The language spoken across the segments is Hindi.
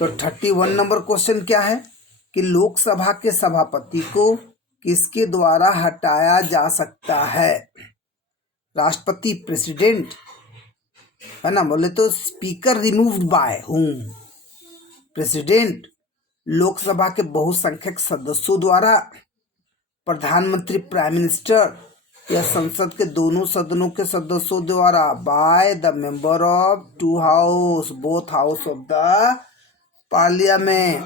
तो 31 नंबर क्वेश्चन क्या है कि लोकसभा के सभापति को किसके द्वारा हटाया जा सकता है? राष्ट्रपति, प्रेसिडेंट, है ना। बोले तो speaker removed by whom? President, Lok Sabha के बहुसंख्यक सदस्यों द्वारा, प्रधानमंत्री, प्राइम मिनिस्टर, या संसद के दोनों सदनों के सदस्यों द्वारा, by the member of two house, both house of the parliament.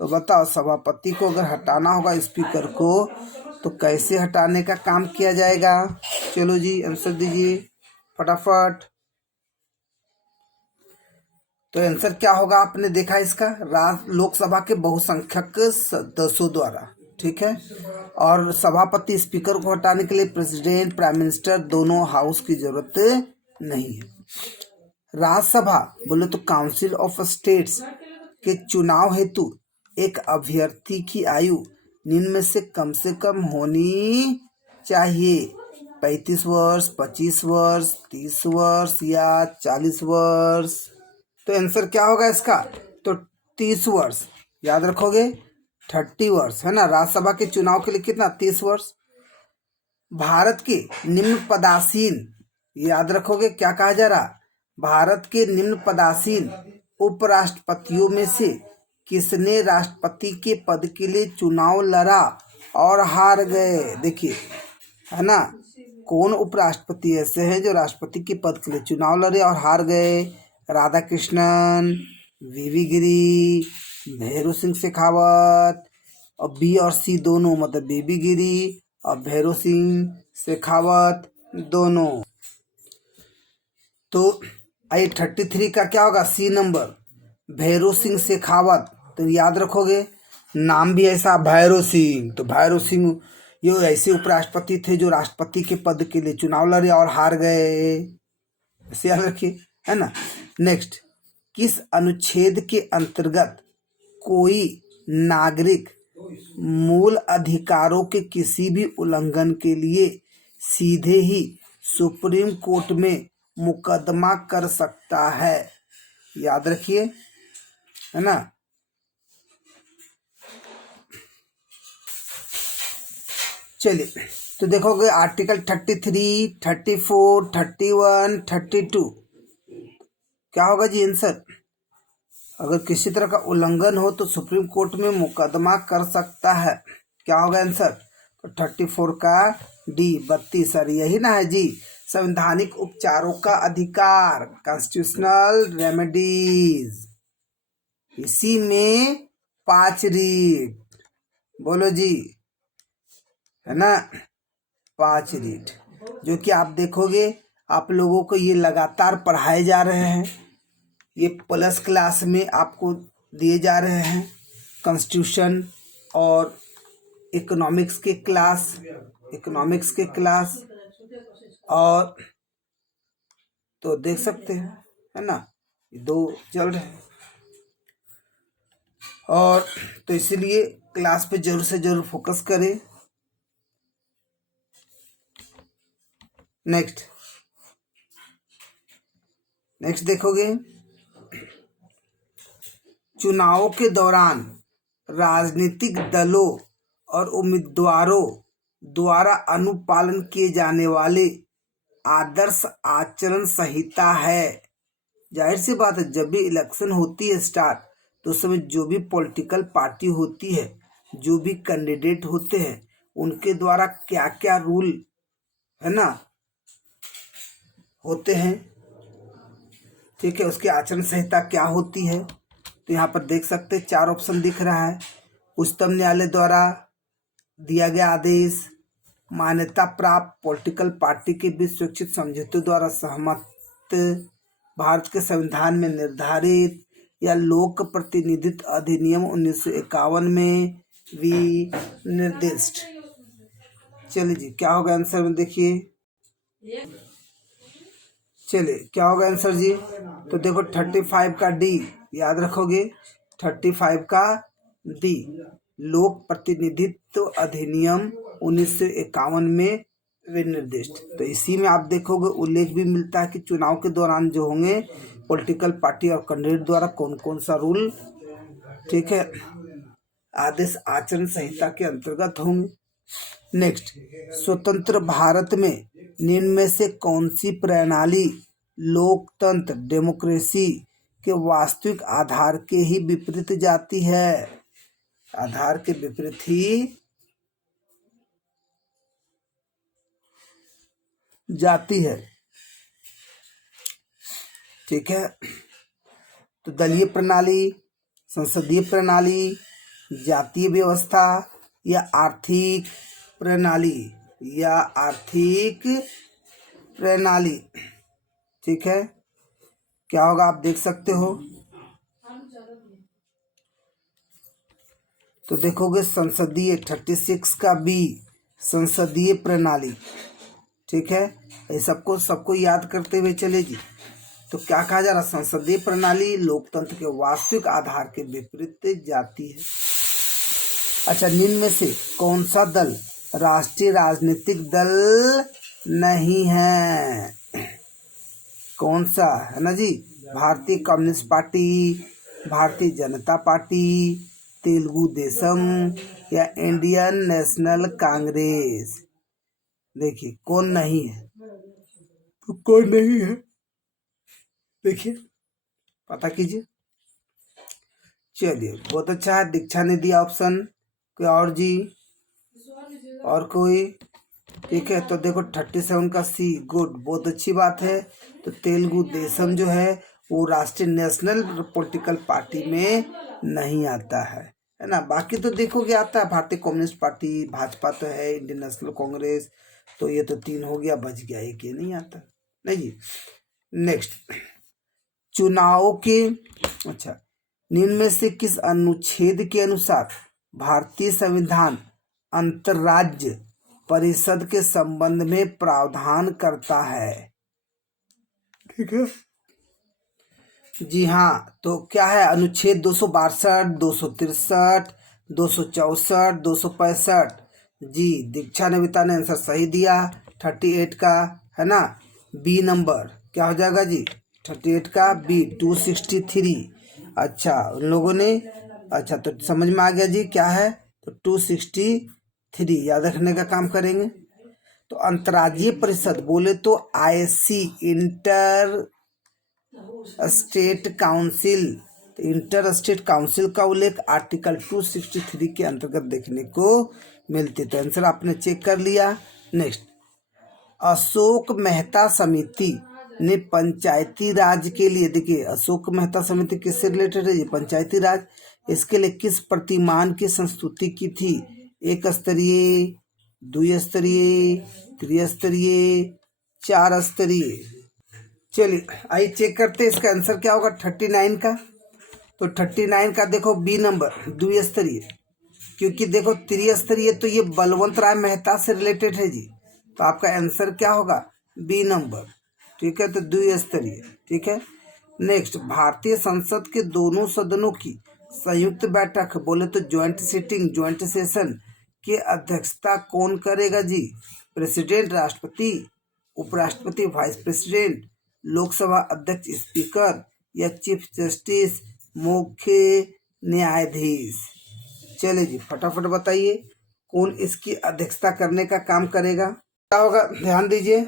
तो बताओ, सभापति को अगर हटाना होगा स्पीकर को, तो कैसे हटाने का काम किया जाएगा? चलो जी, आंसर दीजिए फटाफट। तो आंसर क्या होगा? आपने देखा इसका, लोकसभा के बहुसंख्यक सदस्यों द्वारा, ठीक है। और सभापति, स्पीकर को हटाने के लिए प्रेसिडेंट, प्राइम मिनिस्टर, दोनों हाउस की जरूरत नहीं है। राज्यसभा बोले तो काउंसिल ऑफ स्टेट्स के चुनाव हेतु एक अभ्यर्थी की आयु निम्न में से कम होनी चाहिए: 35 वर्ष, 25 वर्ष, 30 वर्ष या 40 वर्ष। तो आंसर क्या होगा इसका? तो 30 वर्ष। याद रखोगे, 30 वर्ष, है ना। राज्यसभा के चुनाव के लिए कितना? 30 वर्ष। भारत के निम्न पदासीन, याद रखोगे क्या कहा जा रहा? भारत के निम्न पदासीन उपराष्ट्रपतियों में से किसने राष्ट्रपति के पद के लिए चुनाव लड़ा और हार गए? देखिए, है ना, कौन उपराष्ट्रपति ऐसे हैं जो राष्ट्रपति के पद के लिए चुनाव लड़े और हार गए? राधाकृष्णन, वीवी गिरी, भैरू सिंह शेखावत, और बी और सी दोनों, मतलब वीवी गिरी और भैरू सिंह शेखावत दोनों। तो आई 33 का क्या होगा? C number, Bhairon Singh Shekhawat. तो याद रखोगे, नाम भी ऐसा भैरू सिंह। तो भैरू सिंह ये ऐसे उपराष्ट्रपति थे जो राष्ट्रपति के पद के लिए चुनाव लड़े और हार गए, इसे याद रखिए, है ना। नेक्स्ट, किस अनुच्छेद के अंतर्गत कोई नागरिक मूल अधिकारों के किसी भी उल्लंघन के लिए सीधे ही सुप्रीम कोर्ट में मुकदमा कर सकता है? याद रखिए, है ना। चलिए, तो देखोगे आर्टिकल 33, 34, 31, 32 क्या होगा जी आंसर? अगर किसी तरह का उल्लंघन हो तो सुप्रीम कोर्ट में मुकदमा कर सकता है। क्या होगा आंसर? तो 34 का डी, 32, सर यही ना है जी। संवैधानिक उपचारों का अधिकार, कॉन्स्टिट्यूशनल रेमेडीज, इसी में 5 रीट, बोलो जी, है ना, 5 रीट, जो कि आप देखोगे आप लोगों को ये लगातार पढ़ाए जा रहे हैं, ये प्लस क्लास में आपको दिए जा रहे हैं। कॉन्स्टिट्यूशन और इकोनॉमिक्स के क्लास और तो देख सकते हैं, है ना, दो चल रहे हैं। और तो इसीलिए क्लास पे जरूर से जरूर फोकस करें। नेक्स्ट देखोगे, चुनावों के दौरान राजनीतिक दलों और उम्मीदवारों द्वारा अनुपालन किए जाने वाले आदर्श आचरण संहिता है। जाहिर सी बात है, जब भी इलेक्शन होती है स्टार्ट, तो उस समय जो भी पॉलिटिकल पार्टी होती है, जो भी कैंडिडेट होते हैं, उनके द्वारा क्या क्या रूल, है ना, होते हैं, ठीक है, उसकी आचरण संहिता क्या होती है। तो यहाँ पर देख सकते 4 ऑप्शन दिख रहा है। उच्चतम न्यायालय द्वारा दिया गया आदेश, मान्यता प्राप्त पॉलिटिकल पार्टी के बीच स्वीकृत समझौते द्वारा सहमत, भारत के संविधान में निर्धारित, या लोक प्रतिनिधित्व अधिनियम 1951 में विनिर्दिष्ट। चलिए जी, क्या होगा आंसर में देखिए। चलिए, क्या होगा आंसर जी? तो देखो 35 का डी, याद रखोगे, 35 का डी, लोक प्रतिनिधित्व अधिनियम 1951 में विनिर्दिष्ट। तो इसी में आप देखोगे उल्लेख भी मिलता है कि चुनाव के दौरान जो होंगे पॉलिटिकल पार्टी और कैंडिडेट द्वारा कौन कौन सा रूल ठीक है, आदेश आचरण संहिता के अंतर्गत होंगे। नेक्स्ट, स्वतंत्र भारत में निम्न में से कौन सी प्रणाली लोकतंत्र डेमोक्रेसी के वास्तविक आधार के ही विपरीत जाती है? आधार के विपरीत ही जाती है। ठीक है, तो दलीय प्रणाली, संसदीय प्रणाली, जातीय व्यवस्था या आर्थिक प्रणाली ठीक है, क्या होगा आप देख सकते हो। तो देखोगे संसदीय 36 का बी, संसदीय प्रणाली। ठीक है, ये सबको याद करते हुए चलेगी। तो क्या कहा जा रहा, संसदीय प्रणाली लोकतंत्र के वास्तविक आधार के विपरीत जाती है। अच्छा, निम्न में से कौन सा दल राष्ट्रीय राजनीतिक दल नहीं है? कौन सा है ना जी? भारतीय communist party, Bharatiya Janata party, Telugu Desam या इंडियन नेशनल कांग्रेस। देखिए कौन नहीं है, तो कौन नहीं है देखिए पता कीजिए। चलिए बहुत अच्छा है, दीक्षा ने दिया ऑप्शन। कोई और जी, और कोई? ठीक है, तो देखो 37 का सी, गुड, बहुत अच्छी बात है। तो तेलुगु देशम जो है वो राष्ट्रीय नेशनल पॉलिटिकल पार्टी में नहीं आता है ना। बाकी तो देखोगे आता है, भारतीय कम्युनिस्ट पार्टी, भाजपा तो है, इंडियन नेशनल कांग्रेस, तो ये तो 3 हो गया, बच गया एक, ये नहीं आता नहीं जी। नेक्स्ट, चुनाव के, अच्छा, निम्न में से किस अनुच्छेद के अनुसार भारतीय संविधान अंतर्राज्य परिषद के संबंध में प्रावधान करता है? ठीक है जी हाँ, तो क्या है, अनुच्छेद 262, 263, 264, 265। जी, दीक्षा नविता ने आंसर सही दिया, 38 का है ना, बी नंबर क्या हो जाएगा जी? 38 का बी, 263। अच्छा, उन लोगों ने, अच्छा तो समझ में आ गया जी क्या है, तो 263 याद रखने का काम करेंगे। तो अंतर्राज्यीय परिषद बोले तो आईसी, इंटर स्टेट काउंसिल, तो इंटर स्टेट काउंसिल का उल्लेख आर्टिकल 263 के अंतर्गत देखने को मिलती। तो आंसर आपने चेक कर लिया। नेक्स्ट, अशोक मेहता समिति ने पंचायती राज के लिए, देखिए अशोक मेहता समिति किससे रिलेटेड है? ये पंचायती राज। इसके लिए किस प्रतिमान की संस्तुति की थी? 1 स्तरीय, 2 स्तरीय, 3 स्तरीय, 4 स्तरीय। चलिए आइए चेक करते हैं इसका आंसर क्या होगा 39 का। तो 39 का देखो बी नंबर, 2 स्तरीय, क्योंकि देखो 3 स्तरीय तो ये बलवंत राय मेहता से रिलेटेड है जी, तो आपका आंसर क्या होगा? B number. ठीक है, तो 2 स्तरीय। ठीक है, नेक्स्ट, भारतीय संसद के दोनों सदनों की संयुक्त बैठक बोले तो ज्वाइंट सिटिंग, ज्वाइंट सेशन की अध्यक्षता कौन करेगा जी? प्रेसिडेंट, राष्ट्रपति, उपराष्ट्रपति, वाइस प्रेसिडेंट, लोकसभा अध्यक्ष स्पीकर या चीफ जस्टिस, मुख्य न्यायाधीश। चलिए जी फटाफट बताइए कौन इसकी अध्यक्षता करने का काम करेगा? क्या होगा ध्यान दीजिए।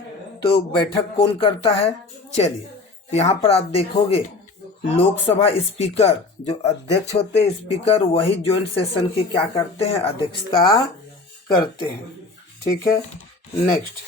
तो बैठक कौन करता है? चलिए यहाँ पर आप देखोगे लोकसभा स्पीकर, जो अध्यक्ष होते हैं स्पीकर, वही ज्वाइंट सेशन की क्या करते हैं? अध्यक्षता करते हैं। ठीक है, नेक्स्ट,